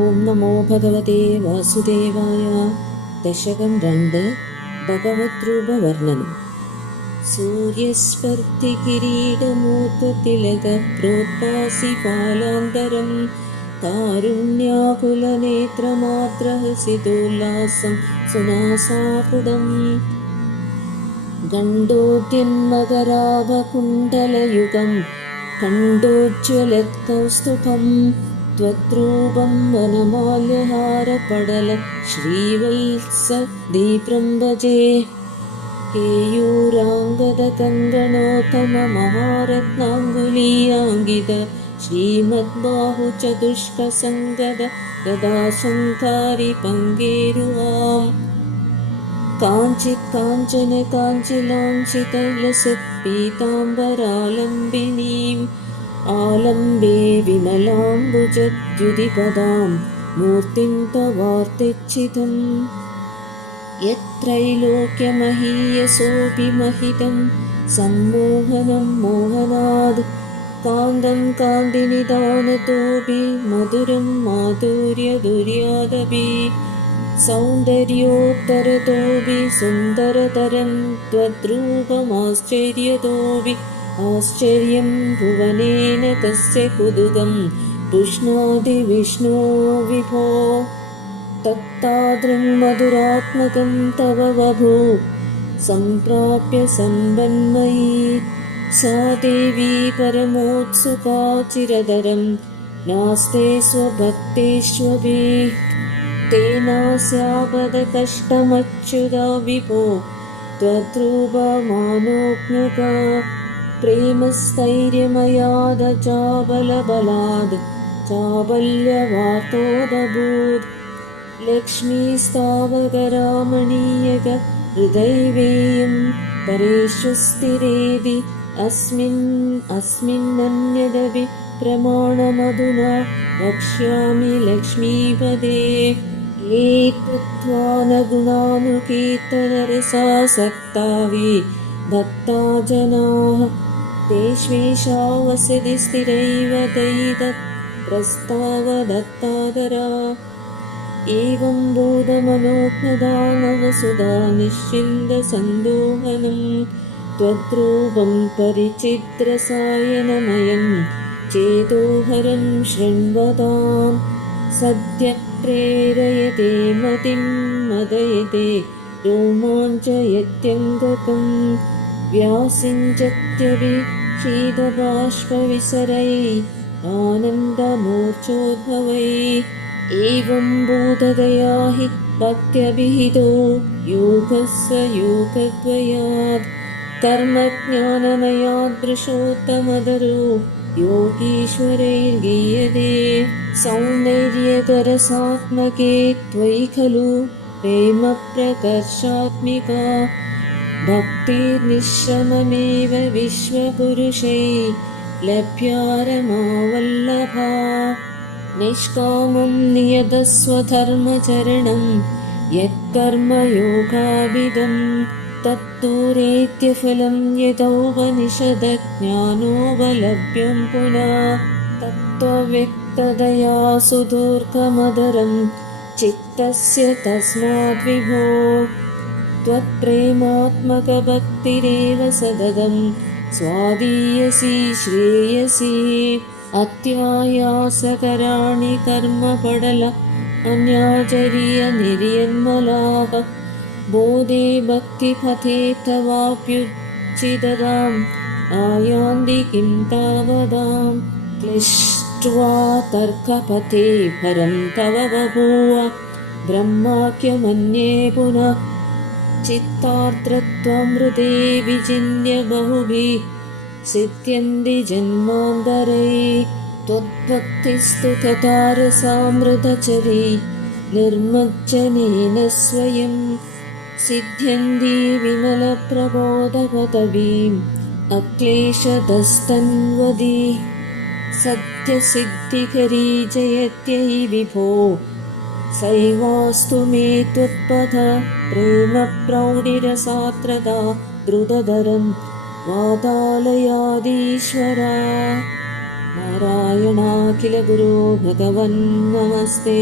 ॐ नमो भगवते वासुदेवाय दशकं रण्ड् भगवद्रूपवर्णनं। सूर्यस्पर्तिकिरीटमूर्ततिलकप्रोत्पासि पालान्तरं कारुण्याकुलनेत्रमात्रहसितोल्लासं सुनासापुदम् गण्डोद्यन्मकराभकुण्डलयुगं कण्डोज्ज्वलत्कौस्तुभम् त्वद्रूपं वनमाल्यहारपडल श्रीवत्स दीप्रं भजे केयूराङ्गदकङ्गणोत्तममहारत्नाङ्गुलीयाङ्गिद श्रीमद्बाहुचतुष्कसङ्गद गदा सन्तारि पङ्गेरुवाम् काञ्चित् काञ्चन काञ्चिलाञ्चितलसत्पीताम्बरालम्बिनीम् आलम्बे विमलाम्बुजद्युदिपदां मूर्तिं तवार्तिच्छितम् यत्रैलोक्यमहीयसोऽपि महितं सम्मोहनं मोहनाद् कान्दं कान्तिनिदानतोऽपि मधुरं माधुर्यदुर्यादपि सौन्दर्योत्तरतोऽपि सुन्दरतरं त्वद्रूपमाश्चर्यतोऽपि आश्चर्यं भुवनेन तस्य कुदुगं पुष्णादिविष्णो विभो। तत्तादृं मधुरात्मकं तव बभू सम्प्राप्य सम्बन्मयी सा देवी परमोत्सुका चिरतरं। नास्ते स्वभक्तेष्वपि तेनास्यापदकष्टमच्युता विभो। त्वद्रूपमानोऽप्युका प्रेमस्थैर्यमयाद चाबलबलाद् चाबल्यवातोदभूत् लक्ष्मीस्तावकरामणीयक हृदैवेयं परेष्वस्तिरेदि अस्मिन् अस्मिन्नन्यदपि प्रमाणमधुना वक्ष्यामि लक्ष्मीपदे। एतत्त्वा न गुणानुकीर्तनरसासक्तावि भक्ता जनाः तेष्वेषा वसति स्थिरैव दैदत् प्रस्तावदत्तादरा। एवं बोधमनोज्ञदानवसुधा निश्चिन्दसन्दोहनं त्वद्रूपं परिचित्रसायनमयं चेतोहरं शृण्वतां सद्यः प्रेरयते मतिं मदयते रोमाञ्चयत्यङ्गकम् शीतबाष्पविसरै आनन्दमूर्छोद्भवै। एवं बोधदया हि भक्त्यभिहितो योगस्य योगद्वयात् कर्मज्ञानमयादृशोत्तमदरो योगीश्वरैर्गीयते सौन्दर्यकरसात्मके त्वयि खलु प्रेमप्रकर्षात्मिका भक्तिर्निश्रममेव विश्वपुरुषै लभ्यारमावल्लभा। निष्कामं नियतस्वधर्मचरणं यत्कर्मयोगाभिदं तत्तूरेत्यफलं यतोपनिषदज्ञानोपलभ्यं पुनः। तत्त्वव्यक्तदया सुदुर्गमदरं चित्तस्य तस्माद्विभो त्वत्प्रेमात्मकभक्तिरेव सददं स्वादीयसी श्रेयसी अत्यायासकराणि कर्मपडल अन्याचर्यनिर्यन्मलाः बोधे भक्तिपथे तवाप्युचिददाम् आयान्ति किं तावदां क्लिष्ट्वा तर्कपथे परं तव बभूव। ब्रह्माख्यमन्ये पुनः चित्तार्द्रत्वमृते विचिन्य बहुभिः सिद्ध्यन्ति जन्मान्तरे त्वद्भक्तिस्तु कथारसामृतचरी निर्मज्जनेन स्वयं सिद्ध्यन्ति विमलप्रबोधपदवीम् अक्लेशदस्तन्वदी सत्यसिद्धिकरी जयत्यै विभो सैवास्तु मे त्वत्पथ प्रेमप्रौढिरसात्रदा द्रुतधरं वातालयादीश्वरा। नारायणाखिलगुरो भगवन् नमस्ते